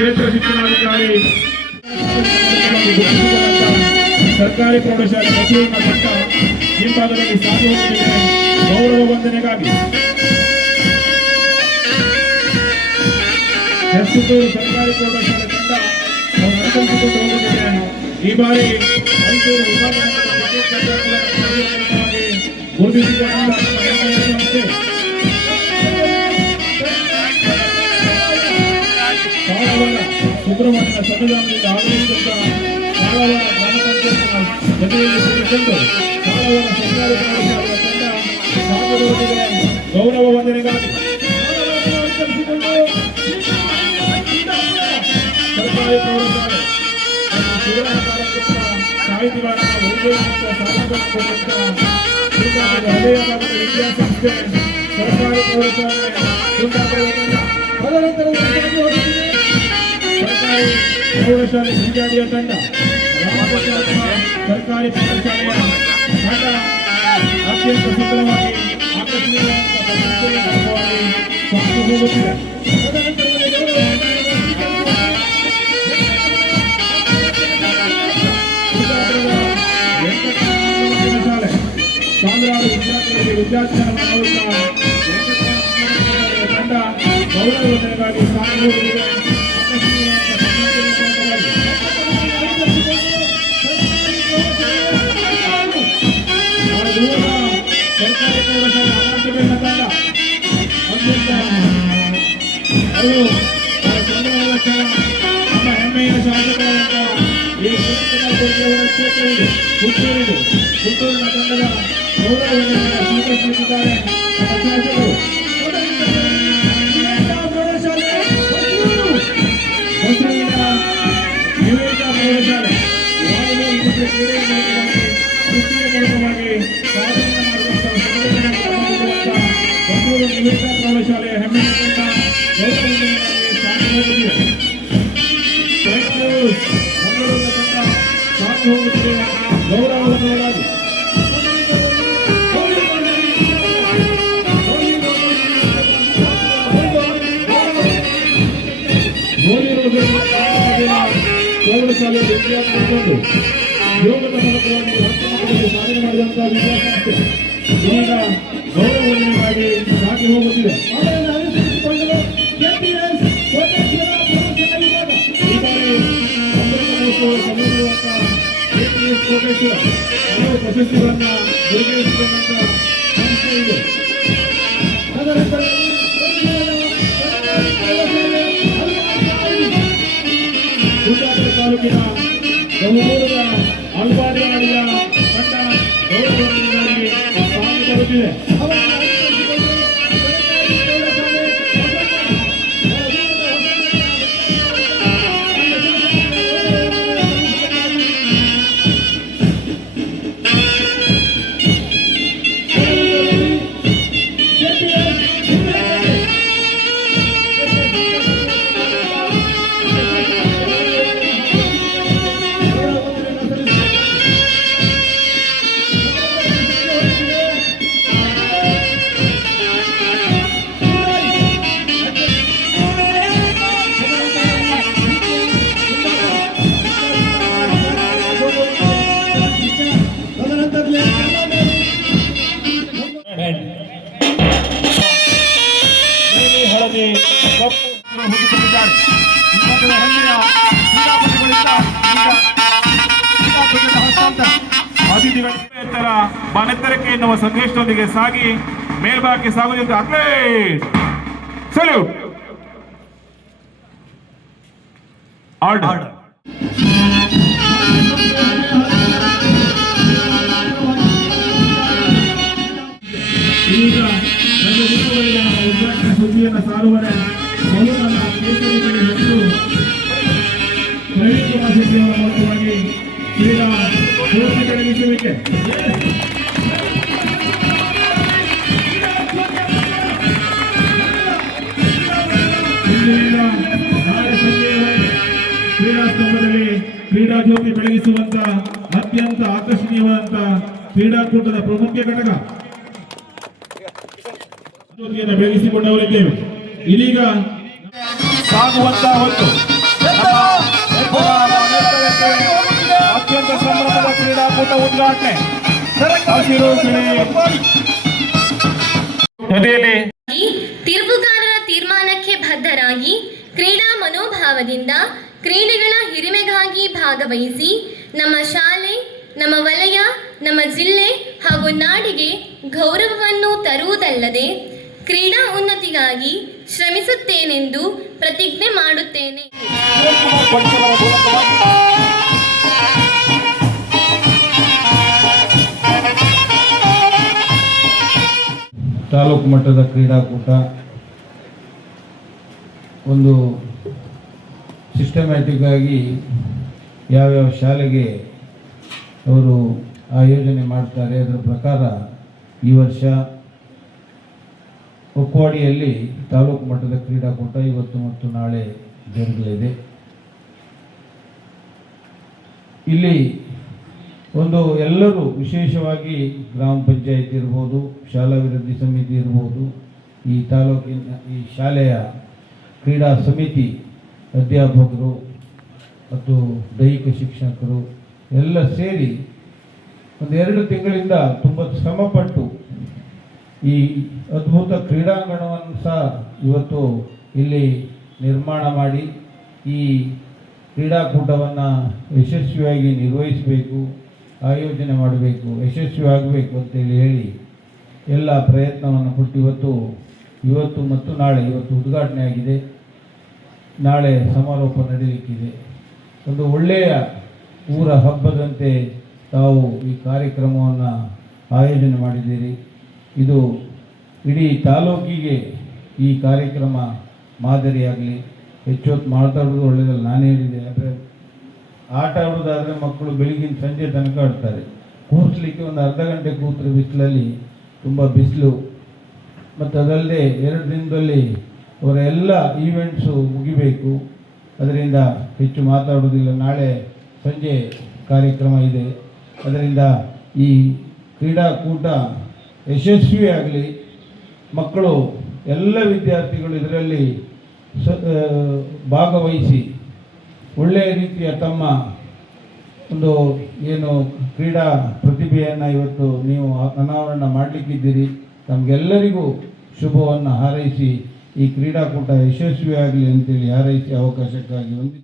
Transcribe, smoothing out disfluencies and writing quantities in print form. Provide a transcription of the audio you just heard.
ಕ್ಷೇತ್ರ ಶಿಕ್ಷಣಾಧಿಕಾರಿ ಸರ್ಕಾರಿ ಪ್ರೌಢಶಾಲೆ ಮಸೂರಿನ ತಂಡ ಹಿಂಭಾಗದಲ್ಲಿ ಸಾಗಿ ಹೋಗುತ್ತಿದೆ ಗೌರವ ವಂದನೆಗಾಗಿ. ಹೆಸೂರು ಸರ್ಕಾರಿ ಪ್ರೌಢಶಾಲೆ ತಂಡ ನಡೆಸಿಕೊಂಡು ಹೋಗುತ್ತಿದೆ. ಈ ಬಾರಿ ಮೈಸೂರು ವಿಭಾಗ ಗುರುತಿಸಿಕೊಂಡ ಸಂಸ್ಥೆ ಕಾರವಾರ ಸುಬ್ರಹ್ಮಣ್ಯನ ಸಂವಿಧಾನದಿಂದ ಆಗಮಿಸಿದಂತ ಕಾರವಾರ ಗ್ರಾಮ ಪಂಚಾಯತ್ನ ಜೊತೆಯಲ್ಲಿ ಸೇರಿಕೊಂಡು ಕಾರವಾರ ಸರ್ಕಾರಿ ಪ್ರೌಢಶಾಲೆಯ ತಂಡ ಸಾಗುತ್ತಿದೆ ಗೌರವ ವಂದನೆಗಾಗಿ. ಸರ್ಕಾರಿ ಪ್ರೌಢಶಾಲೆ ಸಾಹಿತಿಗಾರ ಹೃದಯ ಭಾಗದ ವಿದ್ಯಾಸಂಸ್ಥೆ ಸರ್ಕಾರಿ ಪ್ರೌಢಶಾಲೆ ಸರ್ಕಾರಿ ಪ್ರೌಢಶಾಲೆ ಹಿಂಜಾಡಿಯ ತಂಡ ಸರ್ಕಾರಿ ಪ್ರೌಢಶಾಲೆಯ ತಂಡ ಅತ್ಯಂತ ಸುಂದರವಾಗಿ ಆಕರ್ಷಣೀಯವಾಗಿ ಸಾಗಿ ಹೋಗುತ್ತಿದೆ. ಸಾವಿರಾರು ವಿದ್ಯಾರ್ಥಿಗಳಿಗೆ ವಿದ್ಯಾರ್ಥಿಗಳನ್ನು ತಂಡ ಗೌರವ ವಂದನೆಗಾಗಿ ಸಾಗಿ ಹೋಗುತ್ತಿದೆ. ಸರ್ಕಾರಿ ಪ್ರೌಢಶಾಲೆ ಅನಾಥಬೇಡ ತಂಡ ಅತ್ಯಂತ ಅವರು ನಮ್ಮ ಹೆಮ್ಮೆಯ ಶಾಸಕರಾದಂಥ ಈ ಕ್ಷೇತ್ರದ ಕ್ಷೇತ್ರವಿದೆ ಹುಟ್ಟೂರಿನ ತಂಡದ ಗೌರವವನ್ನು ಸ್ವೀಕರಿಸುತ್ತಿದ್ದಾರೆ ನಮ್ಮ ಶಾಸಕರು. ಹೊಸೂರಿನ ನಿವೇದಿತ ಪ್ರೌಢಶಾಲೆ ಕ್ರೀಡೆಯ ಮೂಲಕವಾಗಿ ಸಾಧನೆ ಮಾಡುವಂತಹ ಹೊಸೂರು ನಿವೇದಿತ ಪ್ರೌಢಶಾಲೆಯ ಹೆಮ್ಮೆಯ ತಂಡ ಗೌರವವಾಗಿ ಸಾಗಿ ಹೋಗುತ್ತಿದೆ. ಮಂಗಳೂರಿನ ತಂಡ ಸಾಗಿ ಹೋಗುತ್ತಿದೆ ಗೌರವವಾಗಿ. ಪ್ರೌಢಶಾಲೆಯ ವಿದ್ಯಾರ್ಥಿಗಳು ಯೋಗದ ಮೂಲಕವಾಗಿ ಸಾಧನೆ ಮಾಡಿದಂತಹ ವಿದ್ಯಾಸಂಸ್ಥೆ ಇದೀಗ ಗೌರವ ವಂದನೆಗಾಗಿ ಸಾಗಿ ಹೋಗುತ್ತಿದೆ. ಈ ಬಾರಿ ಕೋಟೇಶ್ವರ ಹಲವು ಪ್ರಶಸ್ತಿಗಳನ್ನು ಜೊತೆಗಿಸಿಕೊಂಡಂತ ಸಂಸ್ಥೆ ಇದೆ. ಗುಂಡಾಪುರ ತಾಲೂಕಿನ ಗೌರವದ ಅಲ್ವಾಡಿಯ ತಂಡ ಗೌರವವಾಗಿ ಸಾಗಿ ಬರುತ್ತಿದೆ. ಹಳದಿ ಕಪ್ಪು ಹುಡುಕಿದ್ದಾರೆ. ಅತಿಥಿಗಳ ಬಾನೆತ್ತರಕ್ಕೆ ಎನ್ನುವ ಸಂದೇಶದೊಂದಿಗೆ ಸಾಗಿ ಮೇಲ್ಭಾಗಕ್ಕೆ ಸಾಗುತ್ತಿದ್ದ ಅಥ್ಲೇಟ್ ಸಲ್ಯೂಟ್ ಆರ್ಡರ್. ಈಗ ಉದ್ಘಾಟನಾ ಸುದ್ದಿಯನ್ನು ಸಾರುವರೆ ಮೌಲ್ಯನ ಕೇಸರಿ ಕಡೆ ಹೆಚ್ಚು ಪ್ರವೀಣ್ ಕುಮಾರ್ ಶೆಟ್ಟಿಯವರ ಮೂಲಕವಾಗಿ ಕ್ರೀಡಾ ಜ್ಯೋತಿ ಬೆಳಗಿಸುವಿಕೆ. ನಾಳೆ ಸಂಜೆಯವರೆಗೆ ಕ್ರೀಡಾ ಸ್ತಂಭದಲ್ಲಿ ಕ್ರೀಡಾ ಜ್ಯೋತಿ ಬೆಳಗಿಸುವಂತ ಅತ್ಯಂತ ಆಕರ್ಷಣೀಯವಾದಂತ ಕ್ರೀಡಾಕೂಟದ ಪ್ರಮುಖ ಘಟಕ ಜ್ಯೋತಿಯನ್ನು ಬೆಳಗಿಸಿಕೊಂಡವರಿದ್ದೇವೆ. ಇದೀಗ ಸಾಗುವಂತ ಒಂದು ಅತ್ಯಂತ ಸಂಭ್ರಮದ ಕ್ರೀಡಾಕೂಟ ಉದ್ಘಾಟನೆ. ಹಸಿರು ಬಿಳಿ ಜೊತೆಯಲ್ಲಿ ತೀರ್ಪುಗಾರರ ತೀರ್ಮಾನಕ್ಕೆ ಬದ್ಧರಾಗಿ ಕ್ರೀಡಾ ಮನೋಭಾವದಿಂದ ಕ್ರೀಡೆಗಳ ಹಿರಿಮೆಗಾಗಿ ಭಾಗವಹಿಸಿ ನಮ್ಮ ಶಾಲೆ, ನಮ್ಮ ವಲಯ, ನಮ್ಮ ಜಿಲ್ಲೆ ಹಾಗೂ ನಾಡಿಗೆ ಗೌರವವನ್ನು ತರುವುದಲ್ಲದೆ ಕ್ರೀಡಾ ಉನ್ನತಿಗಾಗಿ ಶ್ರಮಿಸುತ್ತೇನೆಂದು ಪ್ರತಿಜ್ಞೆ ಮಾಡುತ್ತೇನೆ. ತಾಲೂಕು ಮಟ್ಟದ ಕ್ರೀಡಾಕೂಟ ಒಂದು ಸಿಸ್ಟಮ್ಯಾಟಿಕ್ ಆಗಿ ಯಾವ್ಯಾವ ಶಾಲೆಗೆ ಅವರು ಆಯೋಜನೆ ಮಾಡ್ತಾರೆ ಅದರ ಪ್ರಕಾರ ಈ ವರ್ಷ ಒಕ್ವಾಡಿಯಲ್ಲಿ ತಾಲೂಕು ಮಟ್ಟದ ಕ್ರೀಡಾಕೂಟ ಇವತ್ತು ಮತ್ತು ನಾಳೆ ಜರುಗಲಿದೆ. ಇಲ್ಲಿ ಒಂದು ಎಲ್ಲರೂ ವಿಶೇಷವಾಗಿ ಗ್ರಾಮ ಪಂಚಾಯತ್ ಇರ್ಬೋದು, ಶಾಲಾ ಅಭಿವೃದ್ಧಿ ಸಮಿತಿ ಇರ್ಬೋದು, ಈ ತಾಲೂಕಿನ ಈ ಶಾಲೆಯ ಕ್ರೀಡಾ ಸಮಿತಿ ಅಧ್ಯಾಪಕರು ಮತ್ತು ದೈಹಿಕ ಶಿಕ್ಷಕರು ಎಲ್ಲ ಸೇರಿ ಒಂದು 2 ತಿಂಗಳಿಂದ ತುಂಬ ಶ್ರಮಪಟ್ಟು ಈ ಅದ್ಭುತ ಕ್ರೀಡಾಂಗಣವನ್ನು ಸಹ ಇವತ್ತು ಇಲ್ಲಿ ನಿರ್ಮಾಣ ಮಾಡಿ ಈ ಕ್ರೀಡಾಕೂಟವನ್ನು ಯಶಸ್ವಿಯಾಗಿ ನಿರ್ವಹಿಸಬೇಕು, ಆಯೋಜನೆ ಮಾಡಬೇಕು, ಯಶಸ್ವಿ ಆಗಬೇಕು ಅಂತೇಳಿ ಹೇಳಿ ಎಲ್ಲ ಪ್ರಯತ್ನವನ್ನು ಕೊಟ್ಟು ಇವತ್ತು ಮತ್ತು ನಾಳೆ, ಇವತ್ತು ಉದ್ಘಾಟನೆ ಆಗಿದೆ, ನಾಳೆ ಸಮಾರೋಪ ನಡೆಯಲಿಕ್ಕಿದೆ. ಒಂದು ಒಳ್ಳೆಯ ಊರ ಹಬ್ಬದಂತೆ ತಾವು ಈ ಕಾರ್ಯಕ್ರಮವನ್ನು ಆಯೋಜನೆ ಮಾಡಿದ್ದೀರಿ. ಇದು ಇಡೀ ತಾಲೂಕಿಗೆ ಈ ಕಾರ್ಯಕ್ರಮ ಮಾದರಿಯಾಗಲಿ. ಹೆಚ್ಚು ಹೊತ್ತು ಮಾತಾಡೋದು ಒಳ್ಳೆಯದಲ್ಲ, ನಾನು ಹೇಳಿದೆ. ಆದರೆ ಆಟ ಆಡೋದಾದರೆ ಮಕ್ಕಳು ಬೆಳಗಿನ ಸಂಜೆ ತನಕ ಆಡ್ತಾರೆ. ಕೂರಿಸ್ಲಿಕ್ಕೆ ಒಂದು ಅರ್ಧ ಗಂಟೆ ಕೂತ್ರೆ ಬಿಸಿಲಲ್ಲಿ ತುಂಬ ಬಿಸಿಲು, ಮತ್ತು ಅದಲ್ಲದೆ 2 ದಿನದಲ್ಲಿ ಅವರ ಎಲ್ಲ ಈವೆಂಟ್ಸು ಮುಗಿಬೇಕು. ಅದರಿಂದ ಹೆಚ್ಚು ಮಾತಾಡೋದಿಲ್ಲ. ನಾಳೆ ಸಂಜೆ ಕಾರ್ಯಕ್ರಮ ಇದೆ. ಅದರಿಂದ ಈ ಕ್ರೀಡಾಕೂಟ ಯಶಸ್ವಿಯಾಗಲಿ, ಮಕ್ಕಳು ಎಲ್ಲ ವಿದ್ಯಾರ್ಥಿಗಳು ಇದರಲ್ಲಿ ಭಾಗವಹಿಸಿ ಒಳ್ಳೆಯ ರೀತಿಯ ತಮ್ಮ ಒಂದು ಏನು ಕ್ರೀಡಾ ಪ್ರತಿಭೆಯನ್ನು ಇವತ್ತು ನೀವು ಅನಾವರಣ ಮಾಡಲಿಕ್ಕಿದ್ದೀರಿ. ತಮಗೆಲ್ಲರಿಗೂ ಶುಭವನ್ನು ಹಾರೈಸಿ ಈ ಕ್ರೀಡಾಕೂಟ ಯಶಸ್ವಿಯಾಗಲಿ ಅಂತೇಳಿ ಹಾರೈಸಿ ಅವಕಾಶಕ್ಕಾಗಿ ಹೊಂದಿ